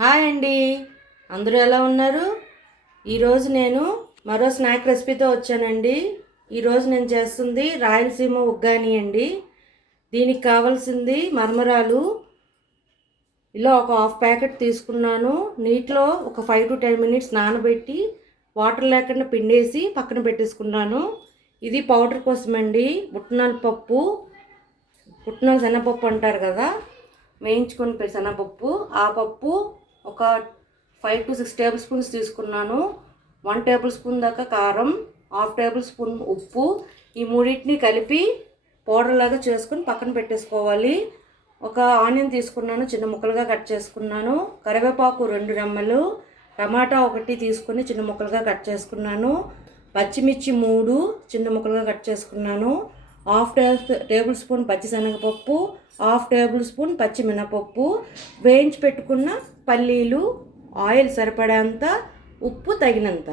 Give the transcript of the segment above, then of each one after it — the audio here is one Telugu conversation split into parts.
హాయ్ అండి, అందరూ ఎలా ఉన్నారు? ఈరోజు నేను మరో స్నాక్ రెసిపీతో వచ్చానండి. ఈరోజు నేను చేస్తుంది రాయలసీమ ఉగ్గాని అండి. దీనికి కావాల్సింది మరమరాలు. ఇలా ఒక హాఫ్ ప్యాకెట్ తీసుకున్నాను. నీటిలో ఒక 5 to 10 minutes నానబెట్టి వాటర్ లేకుండా పిండేసి పక్కన పెట్టేసుకున్నాను. ఇది పౌడర్ కోసం అండి. పుట్నాల శనగపప్పు అంటారు కదా, వేయించుకొని శనగపప్పు. ఆ పప్పు ఒక 5 to 6 tablespoons తీసుకున్నాను. 1 tablespoon దాకా కారం, హాఫ్ టేబుల్ స్పూన్ ఉప్పు, ఈ మూడింటిని కలిపి పౌడర్ లాగా చేసుకుని పక్కన పెట్టేసుకోవాలి. ఒక ఆనియన్ తీసుకున్నాను, చిన్న ముక్కలుగా కట్ చేసుకున్నాను. కరివేపాకు 2 రెమ్మలు, టమాటా 1 తీసుకుని చిన్న ముక్కలుగా కట్ చేసుకున్నాను. పచ్చిమిర్చి 3 చిన్న ముక్కలుగా కట్ చేసుకున్నాను. హాఫ్ టేబుల్ స్పూన్ పచ్చిశనగపప్పు, హాఫ్ టేబుల్ స్పూన్ పచ్చిమినపప్పు, వేయించి పెట్టుకున్న పల్లీలు, ఆయిల్ సరిపడేంత, ఉప్పు తగినంత.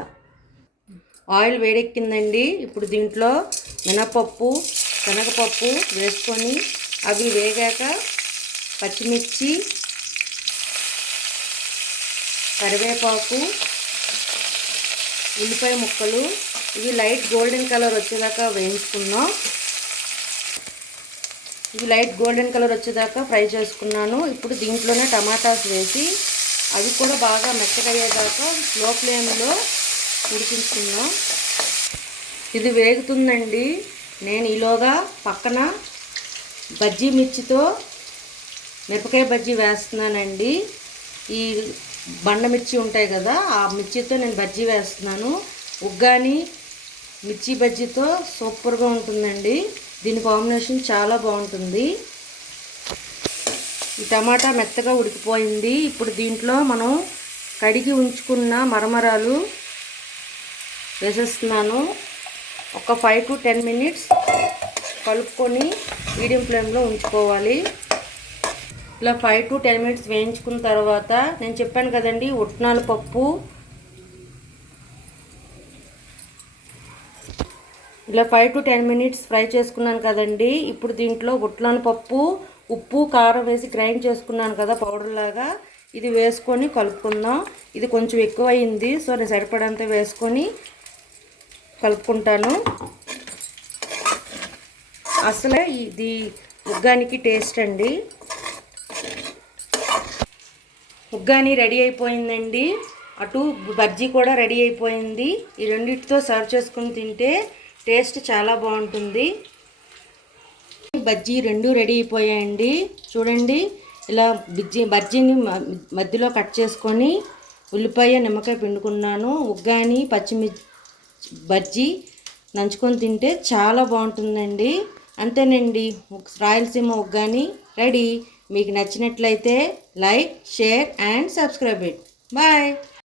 ఆయిల్ వేడెక్కిందండి. ఇప్పుడు దీంట్లో మినపప్పు, శనగపప్పు వేసుకొని అవి వేగాక పచ్చిమిర్చి, కరివేపాకు, ఉల్లిపాయ ముక్కలు ఇవి లైట్ గోల్డెన్ కలర్ వచ్చేదాకా వేయించుకున్నాం. ఇవి లైట్ గోల్డెన్ కలర్ వచ్చేదాకా ఫ్రై చేసుకున్నాను. ఇప్పుడు దీంట్లోనే టమాటాస్ వేసి అవి కూడా బాగా మెత్తగా అయ్యేదాకా స్లో ఫ్లేమ్లో ఉడికించుకున్నాం. ఇది వేగుతుందండి. నేను ఈలోగా పక్కన బజ్జీ మిర్చితో మిరపకాయ బజ్జీ వేస్తున్నానండి. ఈ బండ మిర్చి ఉంటాయి కదా, ఆ మిర్చితో నేను బజ్జీ వేస్తున్నాను. ఉగ్గాని మిర్చి బజ్జీతో సూపర్గా ఉంటుందండి. దీని కాంబినేషన్ చాలా బాగుంటుంది. ఈ టమాటా మెత్తగా ఉడికిపోయింది. ఇప్పుడు దీంట్లో మనం కడిగి ఉంచుకున్న మరమరాలు వేసేస్తున్నాను. ఒక 5 to 10 minutes కలుపుకొని మీడియం ఫ్లేమ్లో ఉంచుకోవాలి. ఇలా 5 to 10 minutes వేయించుకున్న తర్వాత నేను చెప్పాను కదండి, ఉట్నాల పప్పు ఇలా 5 to 10 minutes ఫ్రై చేసుకున్నాను కదండి. ఇప్పుడు దీంట్లో ఉట్నాల పప్పు, ఉప్పు, కారం వేసి గ్రైండ్ చేసుకున్నాను కదా పౌడర్ లాగా, ఇది వేసుకొని కలుపుకుందాం. ఇది కొంచెం ఎక్కువ అయింది, సో నేను సరిపడంత వేసుకొని కలుపుకుంటాను. అసలే ఇది ఉగ్గానికి టేస్ట్ అండి. ఉగ్గాని రెడీ అయిపోయిందండి. అటు బజ్జీ కూడా రెడీ అయిపోయింది. ఈ రెండింటితో సర్వ్ చేసుకుని తింటే టేస్ట్ చాలా బాగుంటుంది. బజ్జీ 2 రెడీ అయిపోయాయండి. చూడండి, ఇలా బజ్జీని మధ్యలో కట్ చేసుకొని ఉల్లిపాయ, నిమ్మకాయ పిండుకున్నాను. ఉగ్గాని బజ్జీ నంచుకొని తింటే చాలా బాగుంటుందండి. అంతేనండి, రాయలసీమ ఉగ్గాని రెడీ. మీకు నచ్చినట్లయితే like, share and subscribe it. Bye.